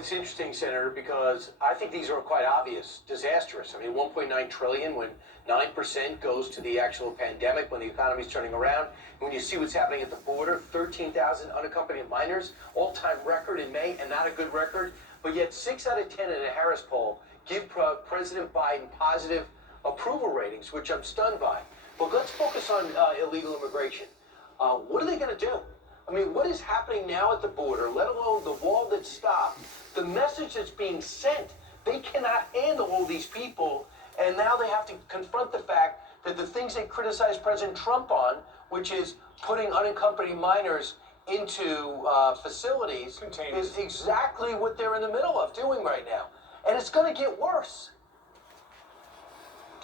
it's interesting, Senator, because I think these are quite obvious, disastrous. I mean, 1.9 trillion when 9% goes to the actual pandemic, when the economy's turning around. When you see what's happening at the border, 13,000 unaccompanied minors, all-time record in May, and not a good record. But yet 6 out of 10 in a Harris poll give President Biden positive approval ratings, which I'm stunned by. But let's focus on illegal immigration. What are they going to do? I mean, what is happening now at the border, let alone the wall that stopped, the message that's being sent? They cannot handle all these people, and now they have to confront the fact that the things they criticized President Trump on, which is putting unaccompanied minors into facilities, is exactly what they're in the middle of doing right now. And it's going to get worse.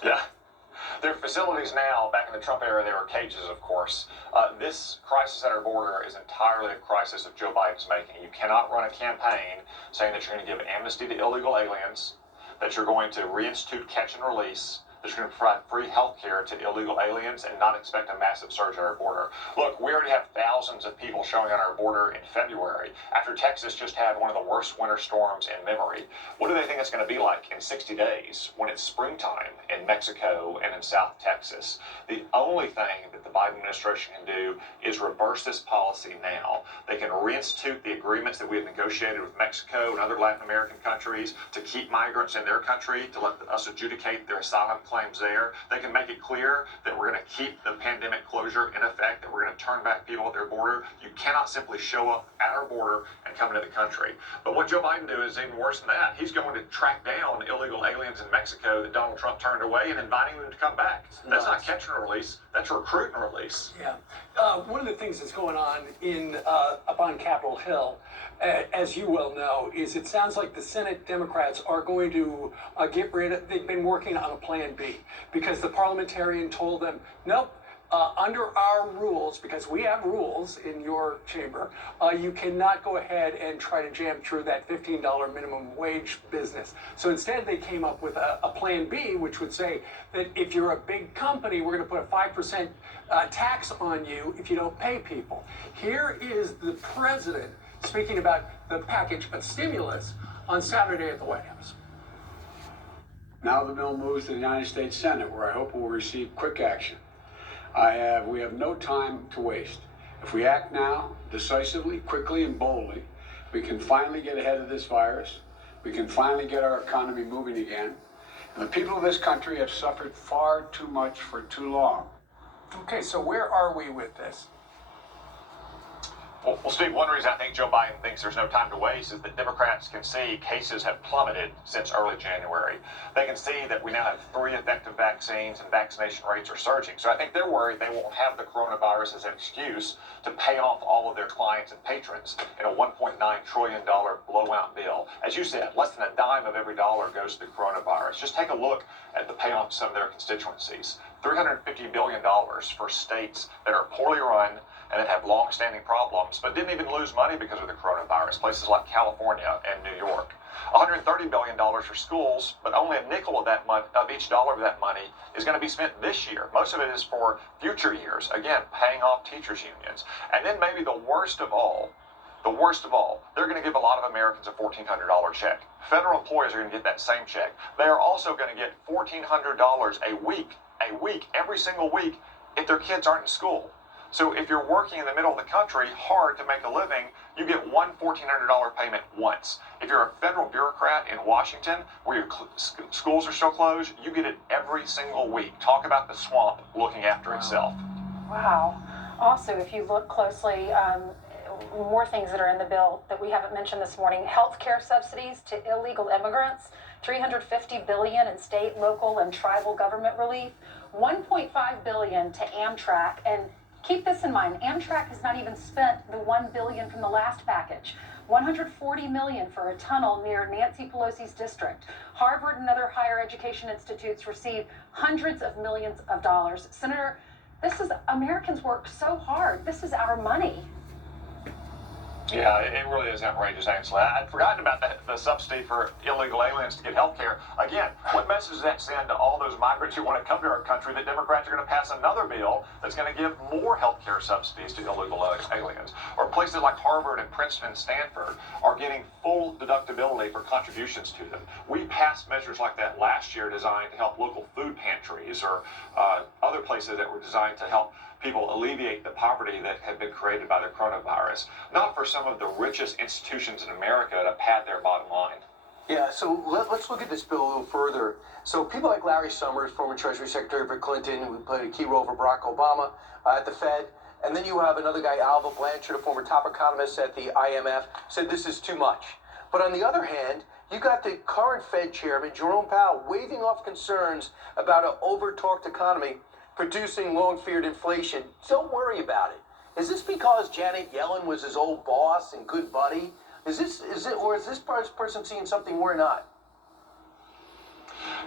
Yeah. Their facilities now, back in the Trump era, they were cages, of course. This crisis at our border is entirely a crisis of Joe Biden's making. You cannot run a campaign saying that you're going to give amnesty to illegal aliens, that you're going to reinstitute catch and release, that you're going to provide free health care to illegal aliens and not expect a massive surge at our border. Look, we already have thousands of people showing on our border in February after Texas just had one of the worst winter storms in memory. What do they think it's going to be like in 60 days when it's springtime in Mexico and in South Texas? The only thing that the Biden administration can do is reverse this policy now. They can reinstitute the agreements that we have negotiated with Mexico and other Latin American countries to keep migrants in their country, to let us adjudicate their asylum claims there. They can make it clear that we're going to keep the pandemic closure in effect, that we're going to turn back people at their border. You cannot simply show up at our border and come into the country. But what Joe Biden did is even worse than that. He's going to track down illegal aliens in Mexico that Donald Trump turned away and inviting them to come back. That's not catch and release. That's recruit and release. Yeah. One of the things that's going on up on Capitol Hill, as you well know, is it sounds like the Senate Democrats are going to get rid of, they've been working on a plan B, because the parliamentarian told them, nope, under our rules, because we have rules in your chamber, you cannot go ahead and try to jam through that $15 minimum wage business. So instead they came up with a plan B, which would say that if you're a big company, we're going to put a 5% tax on you if you don't pay people. Here is the president speaking about the package of stimulus on Saturday at the White House. Now the bill moves to the United States Senate, where I hope we'll receive quick action. We have no time to waste. If we act now, decisively, quickly, and boldly, we can finally get ahead of this virus. We can finally get our economy moving again. And the people of this country have suffered far too much for too long. Okay, so where are we with this? Well, Steve, one reason I think Joe Biden thinks there's no time to waste is that Democrats can see cases have plummeted since early January. They can see that we now have 3 effective vaccines and vaccination rates are surging. So I think they're worried they won't have the coronavirus as an excuse to pay off all of their clients and patrons in a $1.9 trillion blowout bill. As you said, less than a dime of every dollar goes to the coronavirus. Just take a look at the payoff of some of their constituencies. $350 billion for states that are poorly run and that have long-standing problems, but didn't even lose money because of the coronavirus, places like California and New York. $130 billion for schools, but only a nickel of that money, of each dollar of that money is going to be spent this year. Most of it is for future years, again, paying off teachers' unions. And then maybe the worst of all, they're going to give a lot of Americans a $1,400 check. Federal employees are going to get that same check. They are also going to get $1,400 a week, every single week, if their kids aren't in school. So if you're working in the middle of the country hard to make a living, you get one $1,400 payment once. If you're a federal bureaucrat in Washington, where your schools are still closed, you get it every single week. Talk about the swamp looking after itself. Wow. Also, if you look closely, more things that are in the bill that we haven't mentioned this morning: health care subsidies to illegal immigrants, $350 billion in state, local, and tribal government relief, $1.5 billion to Amtrak. And keep this in mind, Amtrak has not even spent the $1 billion from the last package. $140 million for a tunnel near Nancy Pelosi's district. Harvard and other higher education institutes receive hundreds of millions of dollars. Senator, Americans work so hard. This is our money. Yeah, it really is outrageous, actually. I'd forgotten about that the subsidy for illegal aliens to get health care. Again, what message does that send to all those migrants who want to come to our country that Democrats are going to pass another bill that's going to give more health care subsidies to illegal aliens? Or places like Harvard and Princeton and Stanford are getting full deductibility for contributions to them. We passed measures like that last year designed to help local food pantries or other places that were designed to help people alleviate the poverty that had been created by the coronavirus, not for some of the richest institutions in America to pad their bottom line. Yeah, so let's look at this bill a little further. So people like Larry Summers, former Treasury Secretary for Clinton, who played a key role for Barack Obama at the Fed, and then you have another guy, Alva Blanchard, a former top economist at the IMF, said this is too much. But on the other hand, you got the current Fed chairman, Jerome Powell, waving off concerns about an over-talked economy producing long-feared inflation. Don't worry about it. Is this because Janet Yellen was his old boss and good buddy? Is this person seeing something we're not?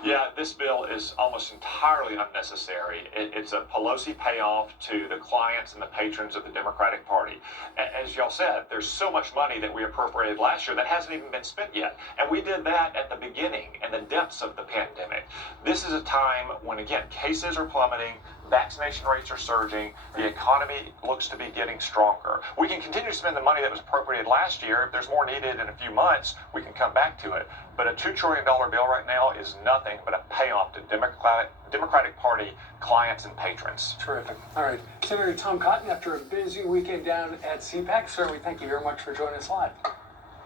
Yeah, this bill is almost entirely unnecessary. It's a Pelosi payoff to the clients and the patrons of the Democratic Party. As y'all said, there's so much money that we appropriated last year that hasn't even been spent yet. And we did that at the beginning and the depths of the pandemic. This is a time when, again, cases are plummeting, vaccination rates are surging, the economy looks to be getting stronger. We can continue to spend the money that was appropriated last year. If there's more needed in a few months, we can come back to it. But a $2 trillion bill right now is nothing but a payoff to Democratic Party clients and patrons. Terrific. All right. Senator Tom Cotton, after a busy weekend down at CPAC, sir, we thank you very much for joining us live.